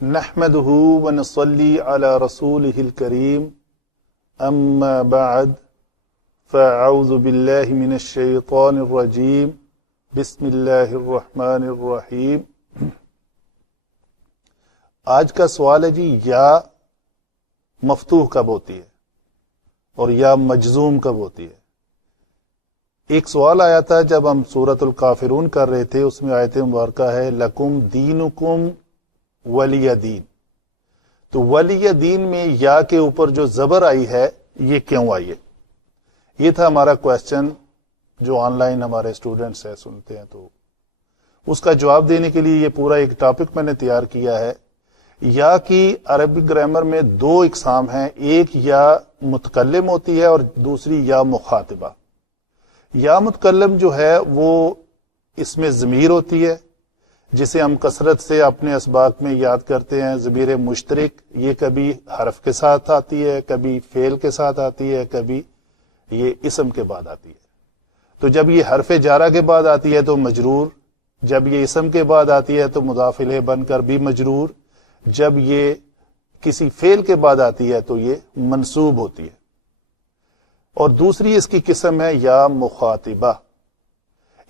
نحمده ونصلي على رسوله الكريم اما بعد فاعوذ بالله من الشيطان الرجيم بسم اللہ الرحمن الرحیم۔ آج کا سوال ہے جی، یا مفتوح کب ہوتی ہے اور یا مجزوم کب ہوتی ہے؟ ایک سوال آیا تھا جب ہم سورۃ الکافرون کر رہے تھے، اس میں آیت مبارکہ ہے لکم دینکم ولی دین۔ تو ولی دین میں یا کے اوپر جو زبر آئی ہے یہ کیوں آئی ہے؟ یہ تھا ہمارا کویسچن جو آن لائن ہمارے اسٹوڈنٹس ہیں سنتے ہیں، تو اس کا جواب دینے کے لیے یہ پورا ایک ٹاپک میں نے تیار کیا ہے۔ یا کی عربی گرامر میں دو اقسام ہیں، ایک یا متکلم ہوتی ہے اور دوسری یا مخاطبہ۔ یا متکلم جو ہے وہ اس میں ضمیر ہوتی ہے، جسے ہم کثرت سے اپنے اسباق میں یاد کرتے ہیں، ضمیر مشترک۔ یہ کبھی حرف کے ساتھ آتی ہے، کبھی فعل کے ساتھ آتی ہے، کبھی یہ اسم کے بعد آتی ہے۔ تو جب یہ حرف جارہ کے بعد آتی ہے تو مجرور، جب یہ اسم کے بعد آتی ہے تو مضاف الیہ بن کر بھی مجرور، جب یہ کسی فعل کے بعد آتی ہے تو یہ منصوب ہوتی ہے۔ اور دوسری اس کی قسم ہے یا مخاطبہ۔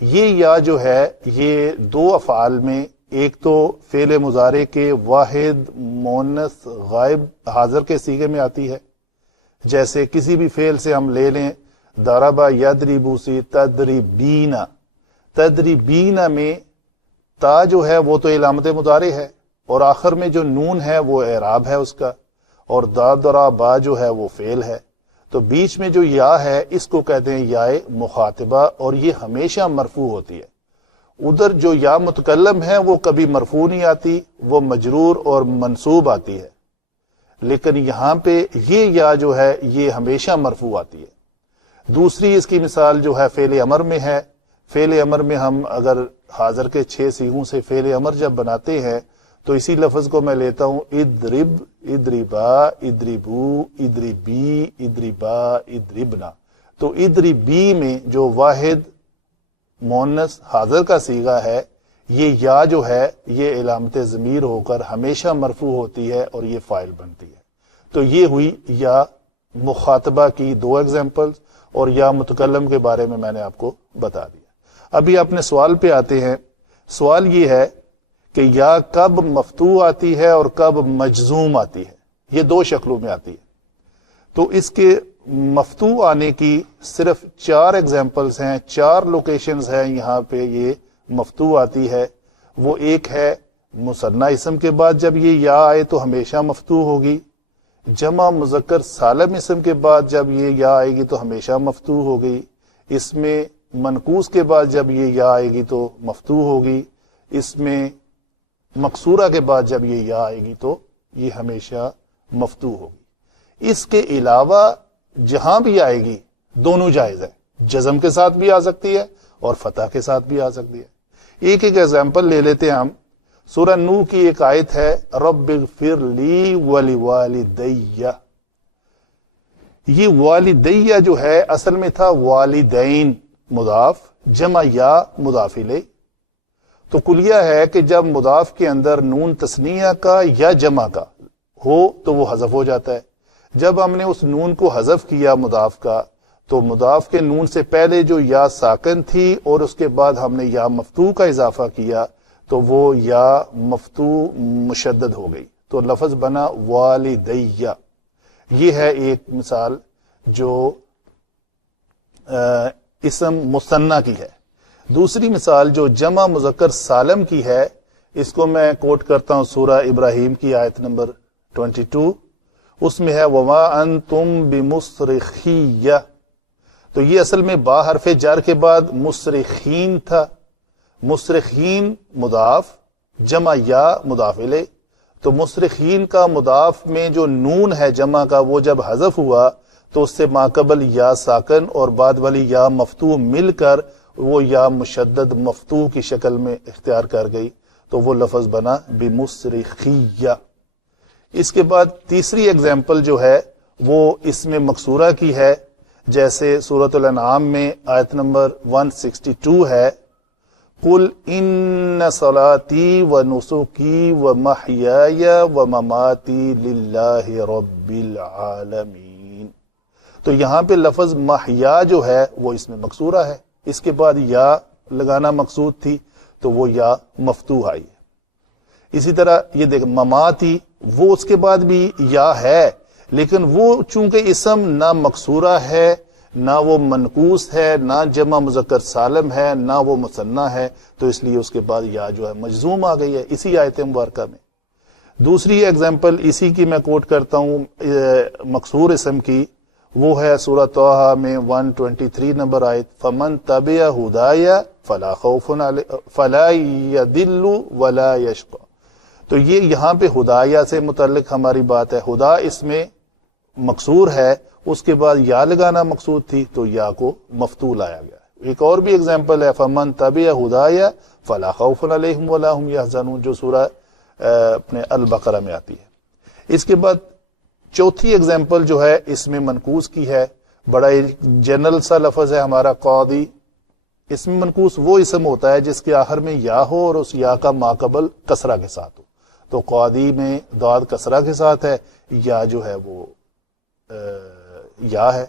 یہ یا جو ہے یہ دو افعال میں، ایک تو فعل مضارع کے واحد مؤنث غائب حاضر کے صیغے میں آتی ہے، جیسے کسی بھی فعل سے ہم لے لیں، ضربہ یضرب سے تضربینا۔ تضربینا میں تا جو ہے وہ تو علامت مضارع ہے، اور آخر میں جو نون ہے وہ اعراب ہے اس کا، اور ضربا جو ہے وہ فعل ہے۔ تو بیچ میں جو یا ہے اس کو کہتے ہیں یا مخاطبہ، اور یہ ہمیشہ مرفوع ہوتی ہے۔ ادھر جو یا متکلم ہے وہ کبھی مرفوع نہیں آتی، وہ مجرور اور منصوب آتی ہے، لیکن یہاں پہ یہ یا جو ہے یہ ہمیشہ مرفوع آتی ہے۔ دوسری اس کی مثال جو ہے فعل امر میں ہے۔ فعل امر میں ہم اگر حاضر کے 6 صیغوں سے فعل امر جب بناتے ہیں تو اسی لفظ کو میں لیتا ہوں اضرب، اضربا، اضربو، اضربی، اضربا، اضربنا۔ تو اضربی میں جو واحد مؤنث حاضر کا صیغہ ہے، یہ یا جو ہے یہ علامت ضمیر ہو کر ہمیشہ مرفوع ہوتی ہے اور یہ فاعل بنتی ہے۔ تو یہ ہوئی یا مخاطبہ کی 2 ایگزامپلز، اور یا متکلم کے بارے میں نے آپ کو بتا دیا۔ ابھی اپنے سوال پہ آتے ہیں۔ سوال یہ ہے کہ یا کب مفتوح آتی ہے اور کب مجزوم آتی ہے؟ یہ 2 شکلوں میں آتی ہے۔ تو اس کے مفتوح آنے کی صرف 4 ایگزامپلز ہیں، 4 لوکیشنز ہیں یہاں پہ یہ مفتوح آتی ہے۔ وہ ایک ہے مثنی اسم کے بعد جب یہ یا آئے تو ہمیشہ مفتوح ہوگی، جمع مذکر سالم اسم کے بعد جب یہ یا آئے گی تو ہمیشہ مفتوح ہوگی، اس میں منقوص کے بعد جب یہ یا آئے گی تو مفتوح ہوگی، اس میں مقصورہ کے بعد جب یہ یا آئے گی تو یہ ہمیشہ مفتوح ہوگی۔ اس کے علاوہ جہاں بھی آئے گی دونوں جائز ہے، جزم کے ساتھ بھی آ سکتی ہے اور فتح کے ساتھ بھی آ سکتی ہے۔ ایک ایگزامپل لے لیتے ہیں ہم۔ سورہ نوح کی ایک آیت ہے رب اغفر لی ولوالدی۔ یہ والدیہ جو ہے اصل میں تھا والدین مضاف، جمع یا مضاف الیہ۔ تو کلیہ ہے کہ جب مضاف کے اندر نون تثنیہ کا یا جمع کا ہو تو وہ حذف ہو جاتا ہے۔ جب ہم نے اس نون کو حذف کیا مضاف کا، تو مضاف کے نون سے پہلے جو یا ساکن تھی اور اس کے بعد ہم نے یا مفتوح کا اضافہ کیا تو وہ یا مفتوح مشدد ہو گئی، تو لفظ بنا والدیہ۔ یہ ہے ایک مثال جو اسم مثنی کی ہے۔ دوسری مثال جو جمع مذکر سالم کی ہے، اس کو میں کوٹ کرتا ہوں سورہ ابراہیم کی آیت نمبر 22، اس میں ہے وَمَا أَنْتُمْ بِمُصْرِخِيَّ۔ تو یہ اصل میں با حرف جر کے بعد مصرخین تھا۔ مصرخین مضاف، جمع یا مضاف الیہ۔ تو مصرخین کا مضاف میں جو نون ہے جمع کا وہ جب حذف ہوا تو اس سے ماقبل یا ساکن اور بعد والی یا مفتوح مل کر وہ یا مشدد مفتوح کی شکل میں اختیار کر گئی، تو وہ لفظ بنا بمصرخیہ۔ اس کے بعد تیسری ایگزامپل جو ہے وہ اس میں مقصورہ کی ہے، جیسے سورۃ الانعام میں آیت نمبر 162 ہے قل ان صلاتی و نسکی و محیای و مماتی للہ رب العالمین. تو یہاں پہ لفظ محیا جو ہے وہ اس میں مقصورہ ہے، اس کے بعد یا لگانا مقصود تھی تو وہ یا مفتوح آئی ہے. اسی طرح یہ دیکھ مماتی، وہ اس کے بعد بھی یا ہے، لیکن وہ چونکہ اسم نہ مقصورہ ہے، نہ وہ منقوص ہے، نہ جمع مذکر سالم ہے، نہ وہ مثنی ہے، تو اس لیے اس کے بعد یا جو ہے مجزوم آ گئی ہے اسی آیت مبارکہ میں. دوسری ایگزامپل اسی کی میں کوٹ کرتا ہوں مقصور اسم کی، وہ ہے سورہ طٰہٰ میں 123 نمبر آیت، فمن تبع ہدای فلا خوف فلا یضل ولا یشقی. تو یہ یہاں پہ ہدایہ سے متعلق ہماری بات ہے. خدا اس میں مقصور ہے، اس کے بعد یا لگانا مقصود تھی تو یا کو مفتوح لایا گیا. ایک اور بھی ایگزامپل ہے فمن تبع ہدای فلا خوف علیہم ولا هم یحزنون، جو سورہ اپنے البقرہ میں آتی ہے. اس کے بعد چوتھی ایگزامپل جو ہے اس میں منقوص کی ہے، بڑا جنرل سا لفظ ہے ہمارا قاضی. اس میں منقوص وہ اسم ہوتا ہے جس کے آخر میں یا ہو اور اس یا کا ماقبل کسرہ کے ساتھ ہو. تو قاضی میں داد کسرہ کے ساتھ ہے، یا جو ہے وہ یا ہے.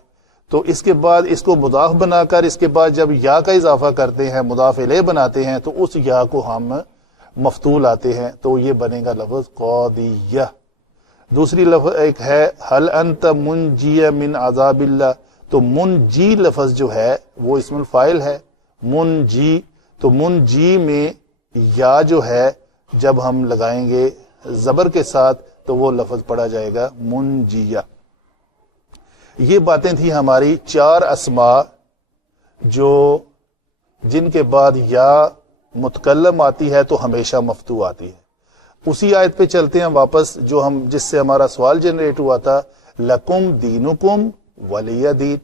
تو اس کے بعد اس کو مضاف بنا کر اس کے بعد جب یا کا اضافہ کرتے ہیں، مضاف الیہ بناتے ہیں، تو اس یا کو ہم مفتوح لاتے ہیں، تو یہ بنے گا لفظ قاضیہ. دوسری لفظ ایک ہے حل انت منجی من عذاب اللہ. تو منجی لفظ جو ہے وہ اسم الفاعل ہے، منجی. تو منجی میں یا جو ہے جب ہم لگائیں گے زبر کے ساتھ تو وہ لفظ پڑھا جائے گا منجیہ. یہ باتیں تھیں ہماری 4 اسماء جو جن کے بعد یا متکلم آتی ہے تو ہمیشہ مفتوح آتی ہے. اسی آیت پہ چلتے ہیں واپس جو ہم جس سے ہمارا سوال جنریٹ ہوا تھا، لکم دینکم ولی دین.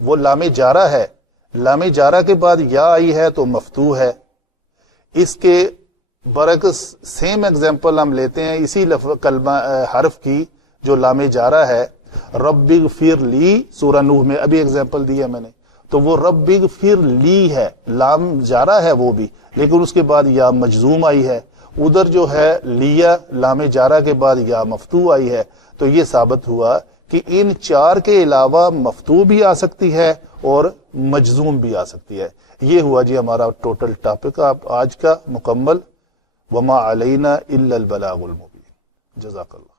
وہ لام جارہ ہے، لام جارہ کے بعد یا آئی ہے تو مفتوح ہے. اس کے برعکس سیم ایگزامپل ہم لیتے ہیں اسی کلمہ حرف کی جو لام جارہ ہے، رب اغفر لی. سورہ نوح میں ابھی ایگزامپل دی ہے میں نے، تو وہ رب اغفر لی ہے، لام جارہ ہے وہ بھی، لیکن اس کے بعد یا مجزوم آئی ہے. ادھر جو ہے لیا لام جارہ کے بعد یا مفتوح آئی ہے. تو یہ ثابت ہوا کہ ان 4 کے علاوہ مفتوح بھی آ سکتی ہے اور مجزوم بھی آ سکتی ہے. یہ ہوا جی ہمارا ٹوٹل ٹاپک آج کا مکمل. وما علینا الا البلاغ المبین. جزاک اللہ.